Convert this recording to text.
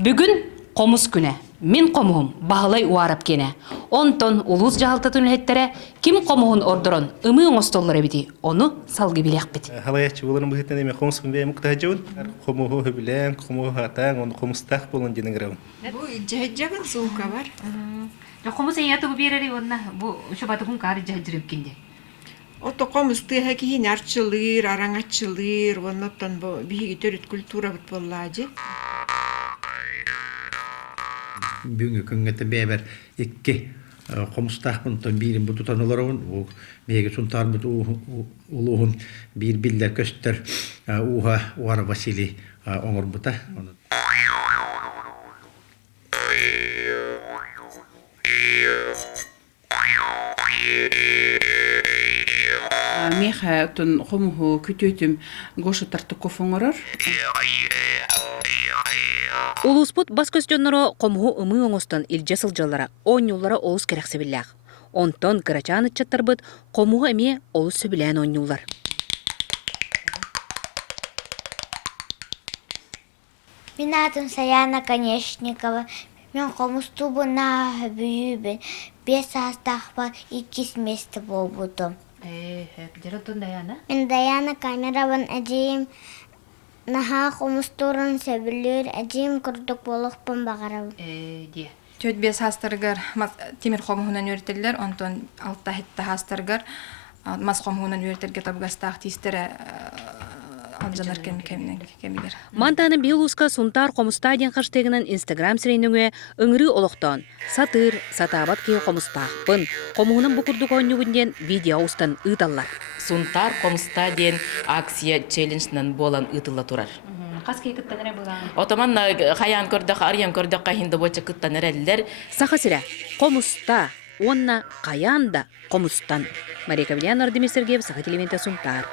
Бүгін комус күне. Мен комуғым бағылай уарап кене. Онтон улус жағалтатын үлеттере ким комуғын ордырон ымы оңостоллары бити. Оны салғы білек бити. Халаячы боларын бұхеттен еме қомыс бен бәйім құтағажауын. Қомуғы хөбілен, қомуғы атаң, оны қомыстақ болын денің рауын. Бұл жағын суылға бар. Комус әйяты бұл берері онна бұл шобаты күн кары жағырып кенде. Ото қомысты хәкейін арчылыр, араңатчылыр, оннаттан бігі төрет культура бұт боллады. Бүгінгі күнгеті бәбір екке қомыстақпын бірін бұты таныларауын, бәйгі сұнтарын бұт ұлуғын бір білдер көстер ұға уары Василий оңыр бұта. Меха тон хомуху күтөтүм Гоша Тартаков оңорор. Улуспут бас көстөннөрө комугу ымы оңостон илже сылжалара, он юллара олус керексебиллях. Онтон кырачаны чаттарбыт комугу эме олус сөбүлән он юллар. Мен атым Саяна Конечникова. Мен комустубуна бүйүбүн. 5 астахпа 2 месте болбудум. Жаратон Даяна? Мен Даяна камеравын әжейім наха комустурын сөбүлүр әжейім күрдік болықпын бағарабын. Төт бес хастаргар темир хомуһунан үртеллер, онтон алтта хитта хастаргар мас хомуһунан үртелге табгастах тистере алжанар кемигер. Мантаны биолуска сунтар комустадиен хаштегінен Инстаграм сирейніңе өңірі олықтан. Сатыр, сатабат кей комустақпын. Комуғынан бұқырдық ойнығынден видео ұстан ұталар. Сунтар комустадиен акция челленджнан болан ұтыла тұрар. Қас кей күттаныры болған? Отаман хаян көрдіқ, ариян көрдіқ қайынды бойча күттаныр әлілер. Сақасыра, комуста, онна қаянда комустан. Мария Кавильян, Ардемир Сергеев, Саха телевизия Сунтар.